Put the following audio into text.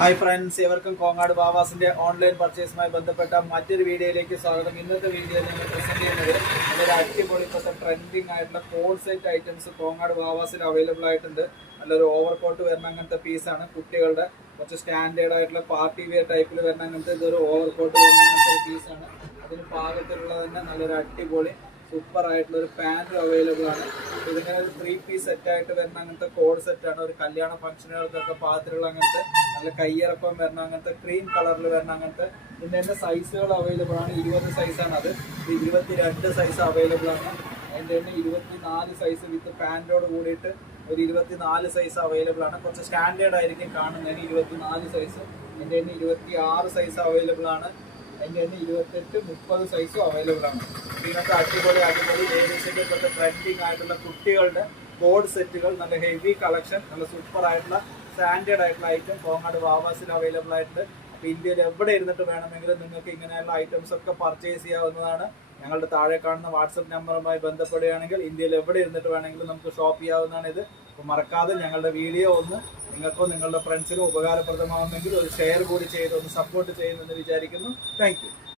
Hi friends, ഇവർക്കും Kongad വാവാസിന്റെ online പർച്ചേസുമായി ബന്ധപ്പെട്ട മറ്റൊരു വീഡിയോയിലേക്ക് സ്വാഗതം. ഇന്നത്തെ വീഡിയോയിൽ നിങ്ങൾ പ്രസന്റ് ചെയ്യുന്നത് നല്ലൊരു അടിപൊളി ഇപ്പോഴത്തെ ട്രെൻഡിങ് ആയിട്ടുള്ള കോഡ് സെറ്റ് ഐറ്റംസ് കോങ്ങാട് വാവാസിൽ അവൈലബിൾ ആയിട്ടുണ്ട്. നല്ലൊരു ഓവർ കോട്ട് വരുന്ന അങ്ങനത്തെ പീസാണ്. കുട്ടികളുടെ കുറച്ച് സ്റ്റാൻഡേർഡ് ആയിട്ടുള്ള പാർട്ടി വെയർ ടൈപ്പിൽ വരുന്ന അങ്ങനത്തെ ഇതൊരു ഓവർ കോട്ട് വരുന്ന അങ്ങനത്തെ ഒരു പീസാണ്. അതിന് പാകത്തിലുള്ള തന്നെ നല്ലൊരു അടിപൊളി സൂപ്പർ ആയിട്ടുള്ള ഒരു പാൻറ് അവൈലബിൾ ആണ്. ഇതിങ്ങനെ ഒരു 3 പീസ് സെറ്റായിട്ട് വരുന്ന അങ്ങനത്തെ കോഡ് സെറ്റാണ്. ഒരു കല്യാണ ഫംഗ്ഷനുകൾക്കൊക്കെ പാകത്തിലുള്ള അങ്ങനത്തെ നല്ല കയ്യിറക്കം വരുന്ന അങ്ങനത്തെ ക്രീം കളറിൽ വരുന്ന അങ്ങനത്തെ ഇതിൻ്റെ തന്നെ സൈസുകൾ അവൈലബിൾ ആണ്. 20 സൈസാണ്. അത് 22 സൈസ് അവൈലബിൾ ആണ്. അതിൻ്റെ തന്നെ 24 സൈസ് വിത്ത് പാൻറ്റോട് കൂടിയിട്ട് ഒരു 24 സൈസ് അവൈലബിൾ ആണ്. കുറച്ച് സ്റ്റാൻഡേർഡ് ആയിരിക്കും കാണുന്നതിന് 24 സൈസ്. അതിൻ്റെ തന്നെ 26 സൈസ് അവൈലബിൾ ആണ്. അതിൻ്റെ തന്നെ 28, 30 സൈസും അവൈലബിൾ ആണ്. ഇതിനകത്ത് അടിപൊളി ലേഡീസിൻ്റെ ഇപ്പോഴത്തെ ട്രെൻഡിങ് ആയിട്ടുള്ള കുട്ടികളുടെ ബോർഡ് സെറ്റുകൾ, നല്ല ഹെവി കളക്ഷൻ, നല്ല സൂപ്പർ ആയിട്ടുള്ള സ്റ്റാൻഡേർഡ് ആയിട്ടുള്ള ഐറ്റം കോങ്ങാട് വാവാസിൽ അവൈലബിൾ ആയിട്ടുണ്ട്. അപ്പോൾ ഇന്ത്യയിൽ എവിടെ ഇരുന്നിട്ട് വേണമെങ്കിലും നിങ്ങൾക്ക് ഇങ്ങനെയുള്ള ഐറ്റംസ് ഒക്കെ പർച്ചേസ് ചെയ്യാവുന്നതാണ്. ഞങ്ങളുടെ താഴെ കാണുന്ന വാട്സപ്പ് നമ്പറുമായി ബന്ധപ്പെടുകയാണെങ്കിൽ ഇന്ത്യയിൽ എവിടെ ഇരുന്നിട്ട് വേണമെങ്കിലും നമുക്ക് ഷോപ്പ് ചെയ്യാവുന്നതാണ് ഇത്. അപ്പോൾ മറക്കാതെ ഞങ്ങളുടെ വീഡിയോ ഒന്ന് നിങ്ങൾക്കോ നിങ്ങളുടെ ഫ്രണ്ട്സിനും ഉപകാരപ്രദമാവുമെങ്കിൽ ഒരു ഷെയർ കൂടി ചെയ്ത് ഒന്ന് സപ്പോർട്ട് ചെയ്യുമെന്ന് വിചാരിക്കുന്നു. Thank you.